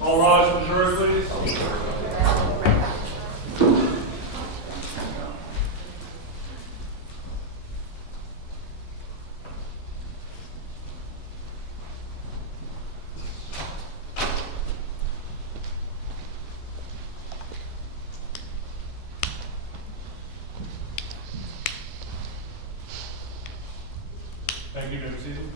All rise for the jury, please. Thank you, Mr. Season.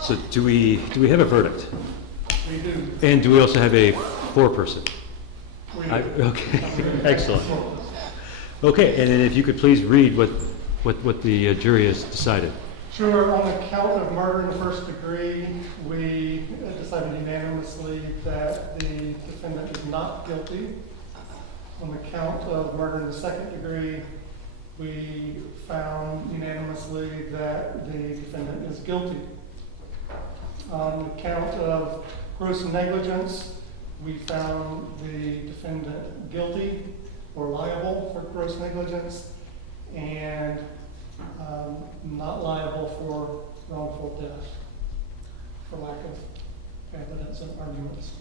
So do we have a verdict? We do. And do we also have a foreperson? We do. Okay, excellent. Okay, and then if you could please read what the jury has decided. Sure. On the count of murder in the first degree, we decided unanimously that the defendant is not guilty. On the count of murder in the second degree, we found unanimously that the defendant is guilty. On the count of gross negligence, we found the defendant guilty or liable for gross negligence and not liable for wrongful death for lack of evidence and arguments.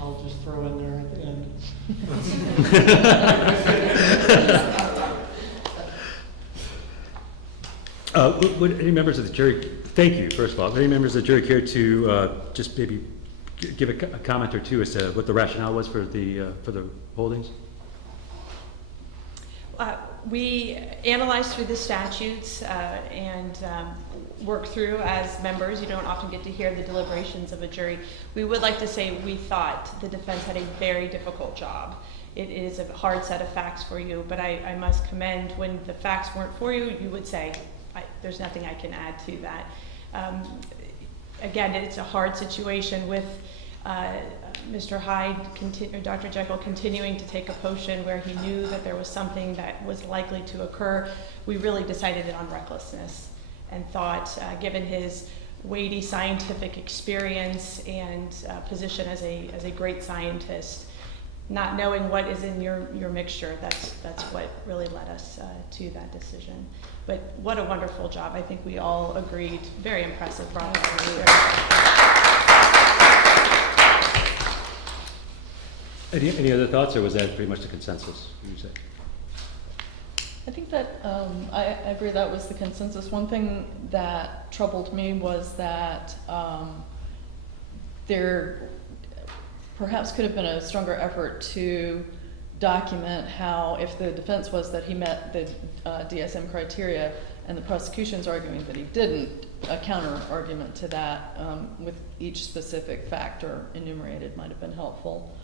I'll just throw in there at the end. Would any members of the jury, thank you, first of all, any members of the jury care to just maybe give a comment or two as to what the rationale was for the holdings? We analyzed through the statutes and worked through as members. You don't often get to hear the deliberations of a jury. We would like to say we thought the defense had a very difficult job. It is a hard set of facts for you, but I must commend when the facts weren't for you, you would say, there's nothing I can add to that. Again, it's a hard situation with Mr. Hyde, Dr. Jekyll continuing to take a potion where he knew that there was something that was likely to occur. We really decided it on recklessness and thought, given his weighty scientific experience and position as a great scientist, not knowing what is in your mixture, that's what really led us to that decision. But what a wonderful job. I think we all agreed. Very impressive. Bravo. Any other thoughts, or was that pretty much the consensus, would you say? I think that I agree that was the consensus. One thing that troubled me was that there perhaps could have been a stronger effort to document how, if the defense was that he met the DSM criteria and the prosecution's arguing that he didn't, a counter argument to that with each specific factor enumerated might have been helpful.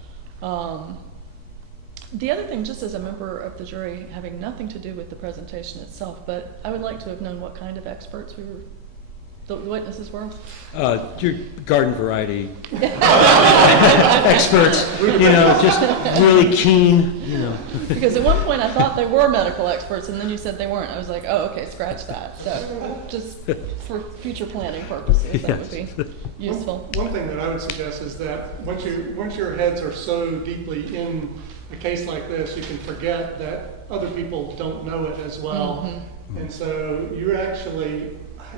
The other thing, just as a member of the jury, having nothing to do with the presentation itself, but I would like to have known what kind of experts the witnesses were. Your garden variety experts, just really keen, Because at one point I thought they were medical experts, and then you said they weren't. I was like, oh, okay, scratch that. So just for future planning purposes, that would be useful. One thing that I would suggest is that once your heads are so deeply in a case like this, you can forget that other people don't know it as well. Mm-hmm. And so you're actually,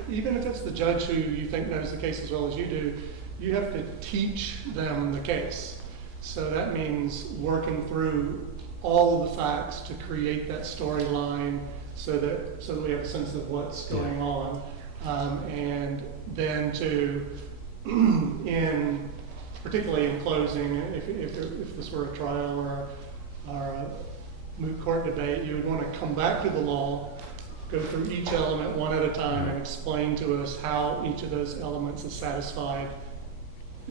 even if it's the judge who you think knows the case as well as you do, you have to teach them the case. So that means working through all of the facts to create that storyline so that we have a sense of what's going on. And then to, particularly in closing, if this were a trial or a moot court debate, you would want to come back to the law, go through each element one at a time, and explain to us how each of those elements is satisfied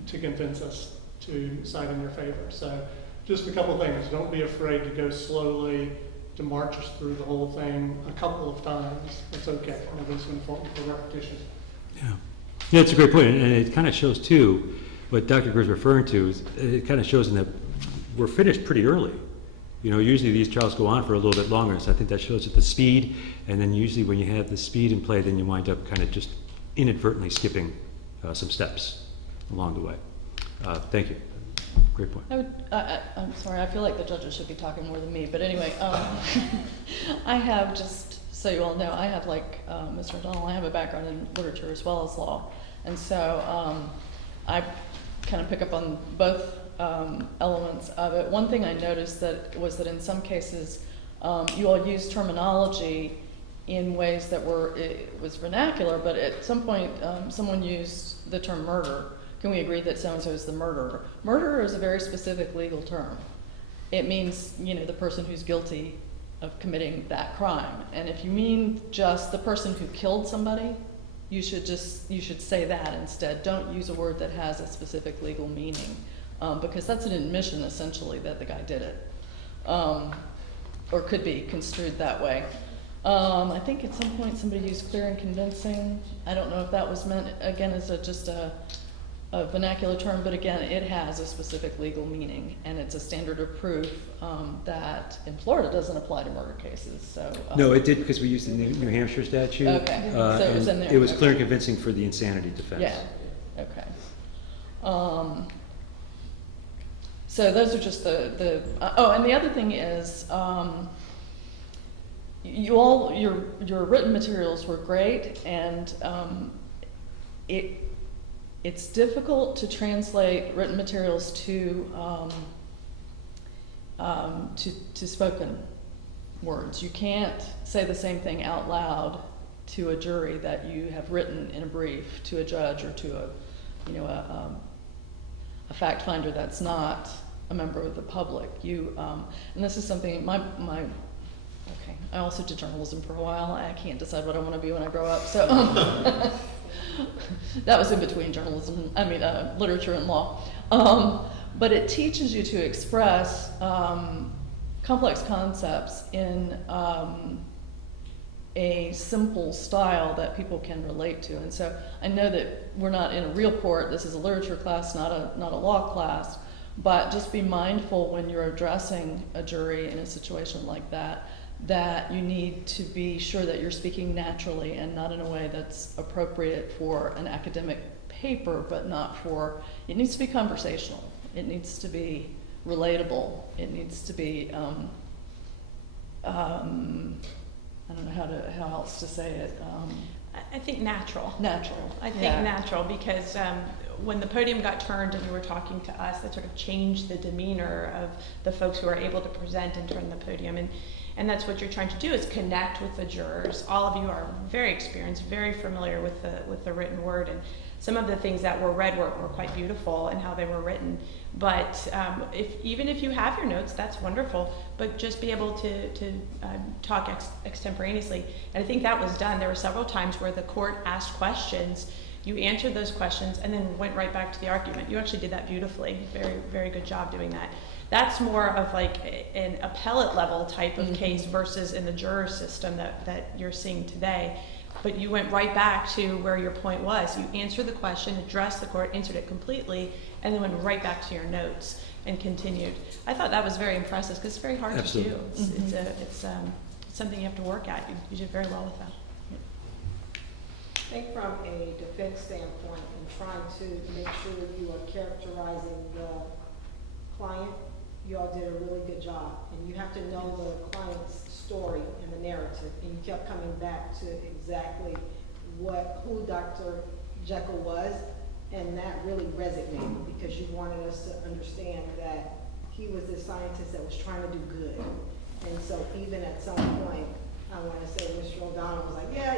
to convince us to side in your favor. So just a couple things. Don't be afraid to go slowly, to march us through the whole thing a couple of times. It's okay. Nobody's going to fault you for repetition. Yeah, it's a great point, and it kind of shows too what Dr. Greer's referring to. Is it kind of shows in that we're finished pretty early. Usually these trials go on for a little bit longer, so I think that shows at the speed, and then usually when you have the speed in play, then you wind up kind of just inadvertently skipping some steps along the way. Thank you. Great point. I'm sorry, I feel like the judges should be talking more than me, but anyway, I have, just so you all know, I have, like Mr. O'Donnell, I have a background in literature as well as law. And so I kind of pick up on both elements of it. One thing I noticed was that in some cases, you all use terminology in ways that it was vernacular, but at some point someone used the term murder. Can we agree that so-and-so is the murderer? Murderer is a very specific legal term. It means, the person who's guilty of committing that crime. And if you mean just the person who killed somebody, you should say that instead. Don't use a word that has a specific legal meaning, because that's an admission, essentially, that the guy did it, or could be construed that way. I think at some point somebody used clear and convincing. I don't know if that was meant, again, as just a vernacular term, but again, it has a specific legal meaning, and it's a standard of proof that in Florida doesn't apply to murder cases. So No, it did, because we used the New Hampshire statute. Okay, so it was in there. It was clear and Okay. convincing for the insanity defense. Yeah, okay. So those are just oh, and the other thing is, your written materials were great, and it's difficult to translate written materials to spoken words. You can't say the same thing out loud to a jury that you have written in a brief to a judge or to a fact finder that's not a member of the public. And this is something okay. I also did journalism for a while. I can't decide what I want to be when I grow up. So that was in between journalism, literature and law. But it teaches you to express complex concepts in a simple style that people can relate to. And so I know that we're not in a real court. This is a literature class, not a law class. But just be mindful when you're addressing a jury in a situation like that you need to be sure that you're speaking naturally and not in a way that's appropriate for an academic paper, but it needs to be conversational. It needs to be relatable. It needs to be, I don't know how else to say it. I think natural. Natural. I think yeah. natural, because when the podium got turned and you were talking to us, that sort of changed the demeanor of the folks who are able to present and turn the podium. And that's what you're trying to do, is connect with the jurors. All of you are very experienced, very familiar with the written word, and some of the things that were read were quite beautiful in how they were written. But even if you have your notes, that's wonderful, but just be able to talk extemporaneously. And I think that was done. There were several times where the court asked questions, you answered those questions, and then went right back to the argument. You actually did that beautifully. Very, very good job doing that. That's more of like an appellate level type of case versus in the juror system that you're seeing today. But you went right back to where your point was. You answered the question, addressed the court, answered it completely, and then went right back to your notes and continued. I thought that was very impressive, because it's very hard Absolutely. to do. It's something you have to work at. You did very well with that. I think from a defense standpoint, and trying to make sure you are characterizing the client, you all did a really good job. And you have to know the client's story and the narrative. And you kept coming back to exactly who Dr. Jekyll was. And that really resonated, because you wanted us to understand that he was this scientist that was trying to do good. And so even at some point, I want to say Mr. O'Donnell was like, yeah,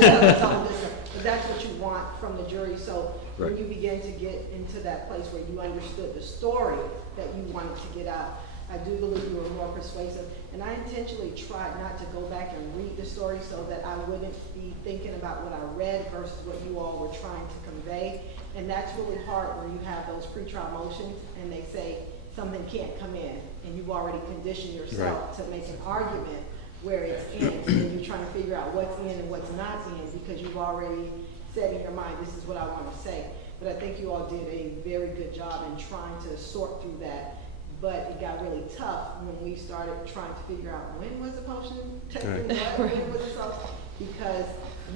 tell us all this. But that's what you want from the jury. So when you begin to get into that place where you understood the story that you wanted to get out, I do believe you were more persuasive. And I intentionally tried not to go back and read the story so that I wouldn't be thinking about what I read versus what you all were trying to convey. And that's really hard when you have those pretrial motions and they say something can't come in, and you've already conditioned yourself to make an argument where it's in, and then you're trying to figure out what's in and what's not in, because you've already said in your mind, this is what I want to say. But I think you all did a very good job in trying to sort through that. But it got really tough when we started trying to figure out when was the motion taken, when was it so, because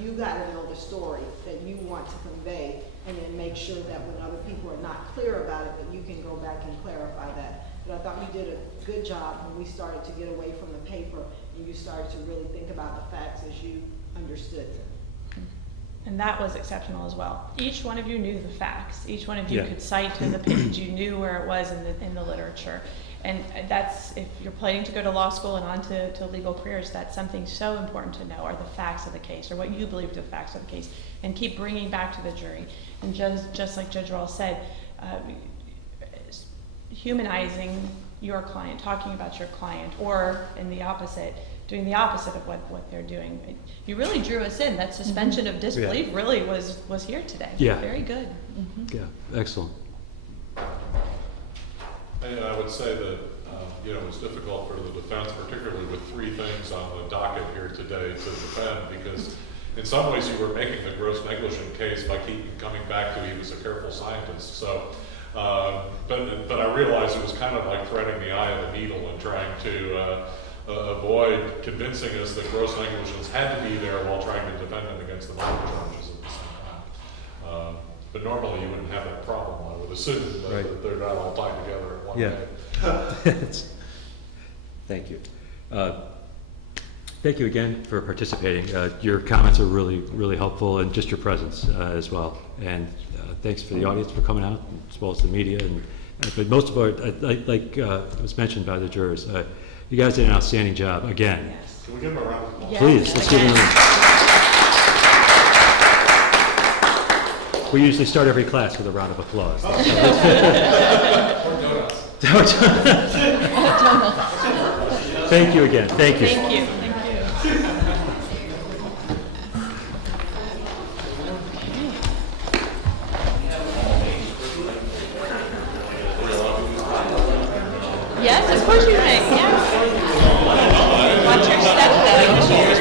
you got to know the story that you want to convey and then make sure that when other people are not clear about it, that you can go back and clarify that. But I thought we did a good job when we started to get away from the paper, and you started to really think about the facts as you understood them. And that was exceptional as well. Each one of you knew the facts. Each one of you Yeah. could cite to the page. You knew where it was in the literature. And that's, if you're planning to go to law school and on to legal careers, that's something so important to know, are the facts of the case, or what you believe to the facts of the case, and keep bringing back to the jury. And just like Judge Rawls said, humanizing your client, talking about your client, or in the opposite, doing the opposite of what they're doing. You really drew us in. That suspension of disbelief really was here today. Yeah. Very good. Yeah, excellent. And I would say that, it was difficult for the defense, particularly with three things on the docket here today, to defend, because in some ways you were making the gross negligent case by coming back to he was a careful scientist. So, but I realized it was kind of like threading the eye of the needle and trying to avoid convincing us that gross negligence had to be there while trying to defend him against the minor charges at the same time. But normally you wouldn't have that problem, I would assume, Right. that they're not all tied together in one Yeah. day. Thank you. Thank you again for participating. Your comments are really, really helpful, and just your presence as well. And thanks for the audience for coming out, as well as the media. And but most of our, like was mentioned by the jurors, you guys did an outstanding job again. Can we give them a round of applause? Yes, Please, let's give them a again. round. We usually start every class with a round of applause. Thank you again. Thank you. Thank you. Thank you. Yes, of course you may. Yeah. Watch your step, though.